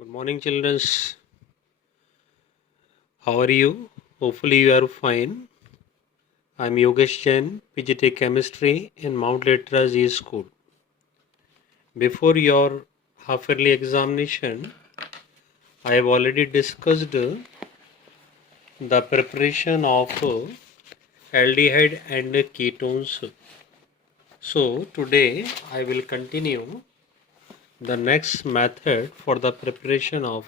Good morning, children. How are you? Hopefully, you are fine. I'm Yogesh Jain, PGT Chemistry in Mount Letras E School. Before your half-yearly examination, I have already discussed the preparation of aldehyde and ketones. So, today I will continue the next method for the preparation of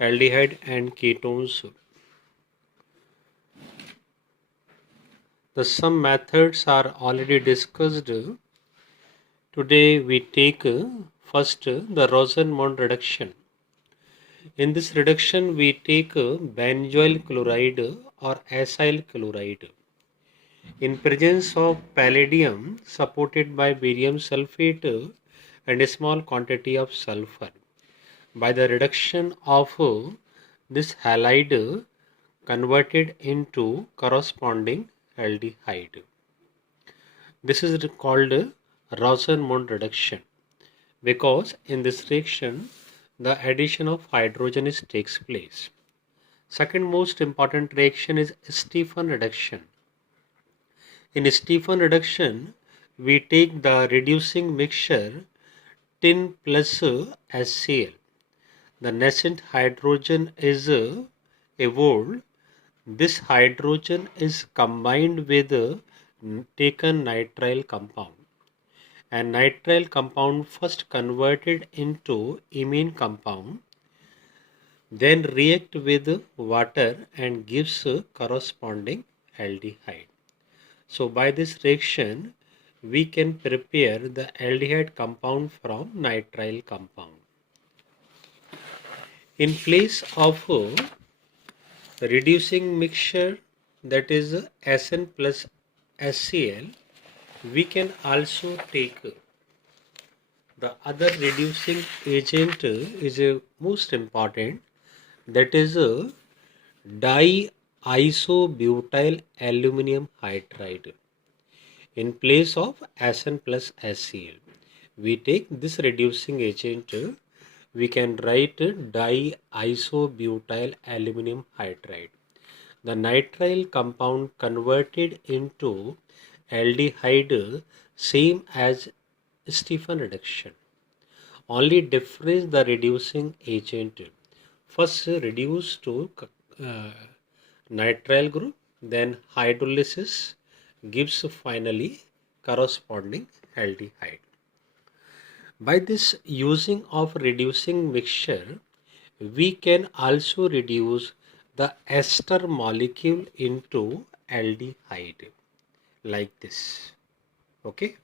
aldehyde and ketones. Some methods are already discussed. Today we take first the Rosen-Mond reduction. In this reduction we take benzoyl chloride or acyl chloride in presence of palladium supported by barium sulfate and a small quantity of sulfur. By the reduction of this halide converted into corresponding aldehyde. This is called Rosen-Mond reduction because in this reaction the addition of hydrogen takes place. Second most important reaction is Stephan reduction. In Stephan reduction we take the reducing mixture tin plus HCl. The nascent hydrogen is evolved. This hydrogen is combined with taken nitrile compound, and nitrile compound first converted into imine compound, then react with water and gives a corresponding aldehyde. So by this reaction we can prepare the aldehyde compound from nitrile compound. In place of reducing mixture, that is Sn plus HCl, we can also take the other reducing agent is most important, that is diisobutyl aluminum hydride. In place of Sn plus HCl, we take this reducing agent. We can write diisobutyl aluminum hydride. The nitrile compound converted into aldehyde same as Stephan reduction. Only difference the reducing agent. First reduce to nitrile group, then hydrolysis gives finally corresponding aldehyde. By this using of reducing mixture, we can also reduce the ester molecule into aldehyde like this. Okay.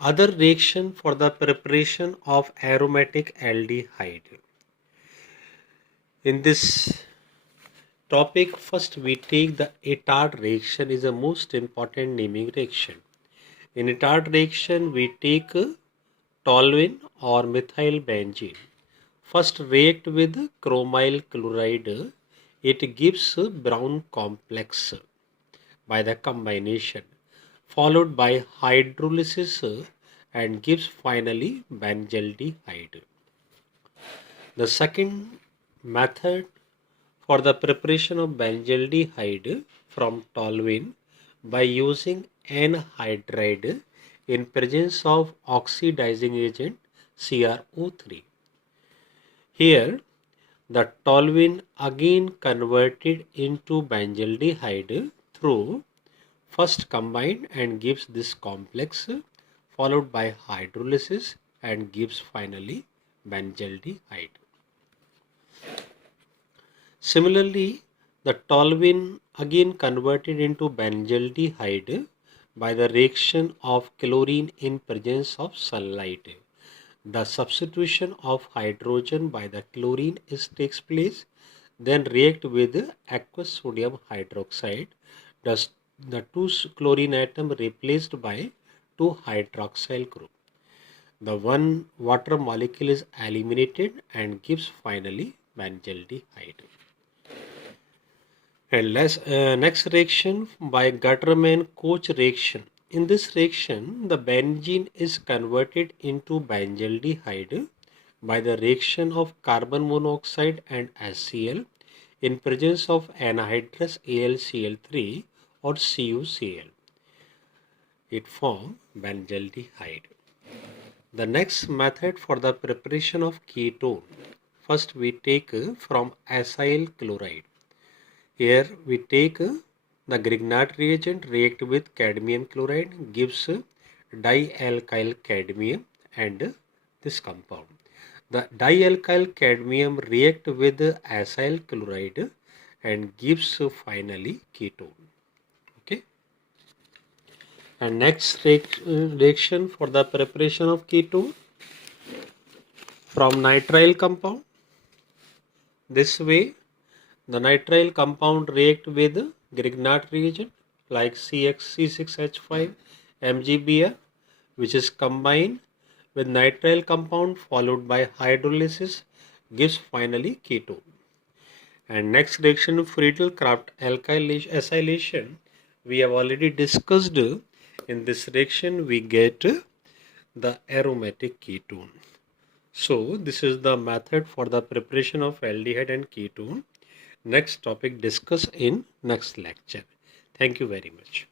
Other reaction for the preparation of aromatic aldehyde. In this topic, first we take the Itard reaction is the most important naming reaction. In Itard reaction, we take toluene or methyl benzene. First react with chromyl chloride. It gives brown complex by the combination, followed by hydrolysis and gives finally benzaldehyde. The second method for the preparation of benzaldehyde from toluene by using anhydride in presence of oxidizing agent CrO3. Here the toluene again converted into benzaldehyde through first combined and gives this complex, followed by hydrolysis and gives finally benzaldehyde. Similarly, the toluene again converted into benzaldehyde by the reaction of chlorine in presence of sunlight. The substitution of hydrogen by the chlorine takes place, then react with aqueous sodium hydroxide. Thus, the two chlorine atom replaced by two hydroxyl group. The one water molecule is eliminated and gives finally benzaldehyde. And next reaction by Gattermann-Koch reaction. In this reaction, the benzene is converted into benzaldehyde by the reaction of carbon monoxide and HCl in presence of anhydrous AlCl3 or CuCl. It forms benzaldehyde. The next method for the preparation of ketone. First we take from acyl chloride. Here we take the Grignard reagent, react with cadmium chloride, gives dialkyl cadmium and this compound. The dialkyl cadmium react with acyl chloride and gives finally ketone. Okay. And next reaction for the preparation of ketone from nitrile compound. This way the nitrile compound react with Grignard reagent like CxC6H5 MgBr, which is combined with nitrile compound followed by hydrolysis, gives finally ketone. And next reaction, Friedel-Crafts acylation, we have already discussed. In this reaction we get the aromatic ketone. So this is the method for the preparation of aldehyde and ketone. Next topic discuss in next lecture. Thank you very much.